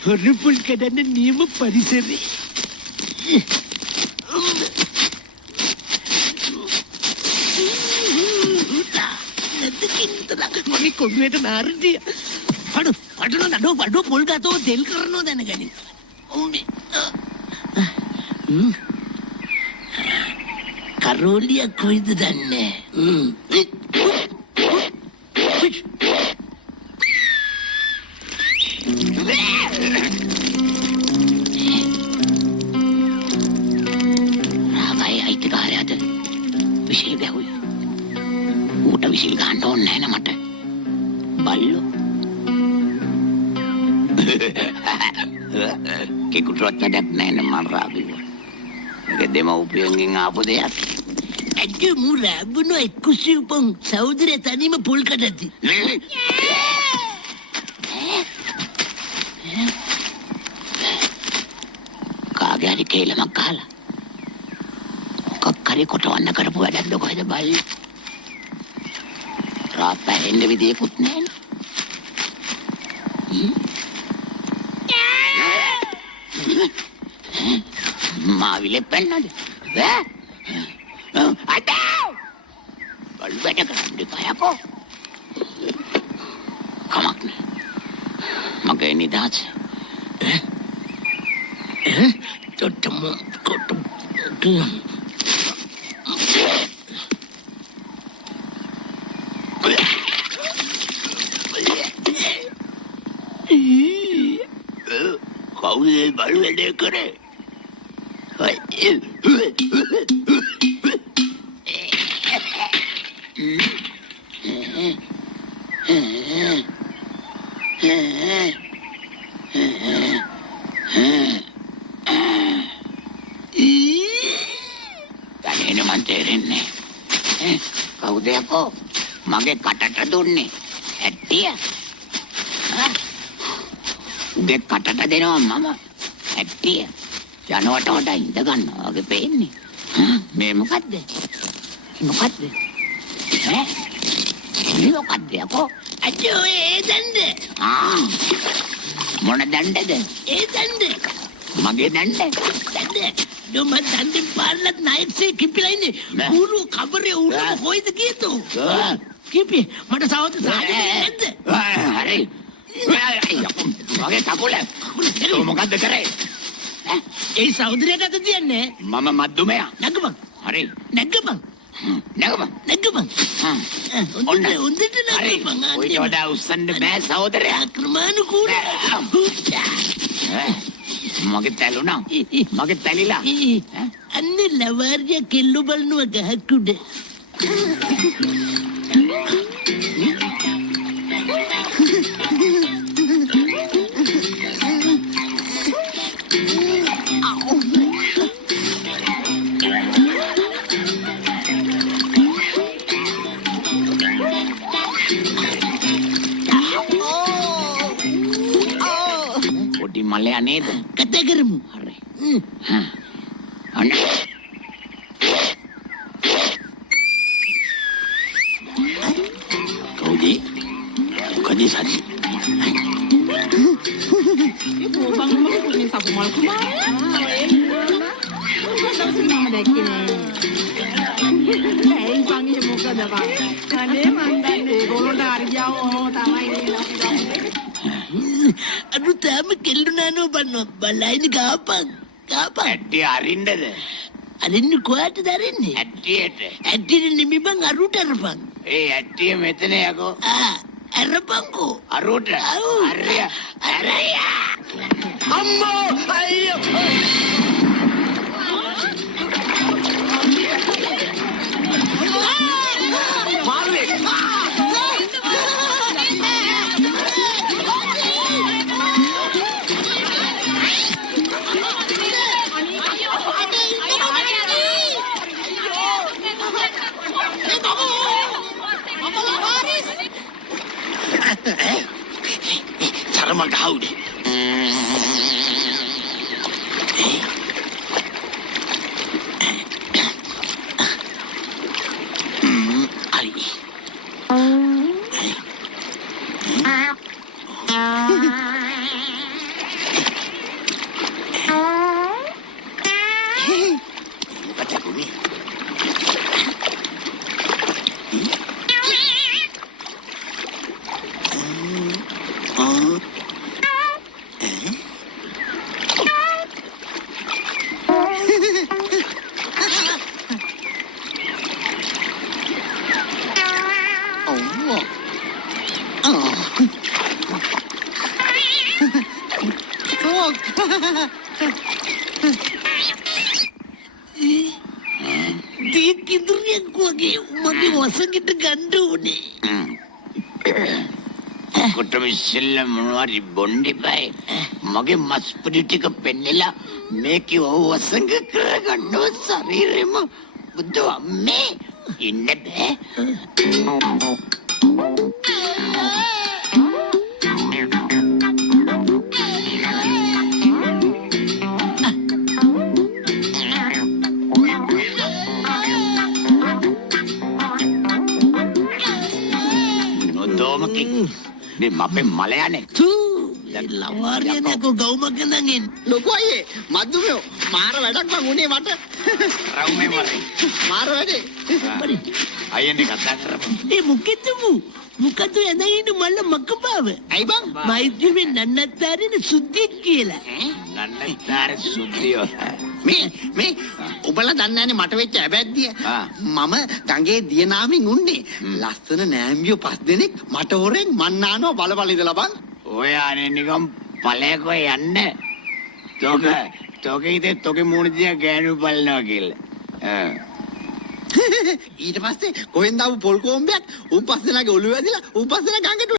Horrible kadang niya maparisari. Natakin talaga kami kumweta na rin dia. Ano na do pulga to del karno na gani. Karoli ako ito danne. විශේෂ ගැහුවේ. ඌට විශේෂ ගන්න ඕනේ නැහැ නේ මට. බල්ලෝ. කෙකුටවත් වැඩක් නැහැ නේ මම රාබිව. මේක දෙමව්පියන්ගෙන් ආපු දෙයක්. අද මු රාබුන එක්කුසියුපන් සහෝදරය තනියම පොල් කඩති. කාගේ හරි කේලමක් ගහලා. කක්කරේ කොටවන්න කරපු වැඩක්ද කොහෙද බල්ලි? රාත්තා එන්න විදියකුත් නැහැ නේ. මාවිලේ පෙන්නද? අඩෝ! බල්ලු වැඩ කරන්න දෙපයකෝ. කමක් නෑ. මගේ නිදාස. තොට්ටම කවුද බලු වැඩේ කරේ? තනියම මන් තේරෙන්නේ. කවුද යකෝ? මගේ කටට දුන්නේ ඇට්ටිය. උගේ කටට දෙනවා මම ඇට්ටිය. යනවට වඩා ඉඳ ගන්නවා වගේ පේන්නේ. මේ මොකද්ද? මොකද්ද? මේ මොකද්ද යකෝ? අජෝ ඒ දණ්ඩ. මොන දණ්ඩද? ඒ දණ්ඩ. මගේ දණ්ඩ. දණ්ඩ. දුම දණ්ඩෙන් පාරලත් නායකසේ කිපිලා ඉන්නේ. ඌරු කබරේ ඌරු කොයිද කීතෝ? කිපි මට සවත සාජේ නැද්ද? හරි. මගේ කකුල. මොකද්ද කරේ? ඒ සහෝදරයට අත තියන්නේ මම මද්දුමයා. නැගපන්. හරි. නැගපන්. නැගපන්. හොඳට නැගපන්. ඔය වඩා උස්සන්න බෑ සහෝදරයා. ක්‍රමානුකූල. මගේ තැලුණා. මගේ තැලිලා. අන්නේ ලවාරිය කෙල්ල බලනවා ගහකුඩ. මලයා නේද? කතා කරමු. හරි. අන්න. කවුද? කවුද සද්ද? Ibu bang mama punya sapu mal kemarin. Tahu sih mama dekin. Eh, bang ini muka dah bang. Kane mandan deh, kalau dari jauh tamai ini. අඩු තාම කෙල්ලුනානෝ බන්නෝ බලයින ගාපන් ඇට්ටිය අරින්නද? අරින්න කොහාටද අරින්නේ? ඇට්ටියට. ඇට්ටියට නෙමෙයි බං අරුට අරපන්. ඒ ඇට්ටිය මෙතන යකෝ. අරපන්කෝ. අරුට. අරය. අම්මෝ අයියෝ. මාරුවේ. Cara magahawd. Moකද කුමේ? දිය කිඳුරියක් වගේ මගේ වසඟට ගන්න උනේ. කොට විශ්සෙල්ල මොනවාරි බොණ්ඩිපයි. මගේ මස් පිටි ටික පෙන්නලා මේකේ වසඟ කරගන්නව ශරීරෙම බුදු අම්මේ ඉන්න බෑ. නොදෝමකින් මේ මපේ මලයනේ. ලවාරියනේ කො ගවුමක නංගෙන්. ලොකු අයියේ මද්දුමයෝ මාර වැඩක් මං උනේ මට රවුමේ මරේ. මාර වැඩේ බරි. අයියනේ කතා කරමු. ඒ මුකෙතුමු. මොකද එනයින මල්ල මකපාව. ඇයි බං මෛත්‍රියෙන් නන්නත්තාරින සුද්ධියක් කියලා. නන්නතර සුද්ධියෝ. මේ ඔබලා දන්නේ නැනේ මට වෙච්ච ඇබැද්දිය ආ. මම ගඟේ දියනාමින් උන්නේ ලස්සන නෑම්බියෝ 5 දෙනෙක් මට හොරෙන් මන්නානෝ බල ඉඳලා බං ඔය අනේ නිකම් ඵලයකෝ යන්න. තෝක ඉතින් තෝගේ මූණ දිහා ගෑනු බලනවා කියලා. ඊට පස්සේ කොහෙන්ද ආපු පොල් කොම්බයක් උන් 5 දෙනාගේ ඔළුව ඇදිලා උන් 5 දෙනා ගඟට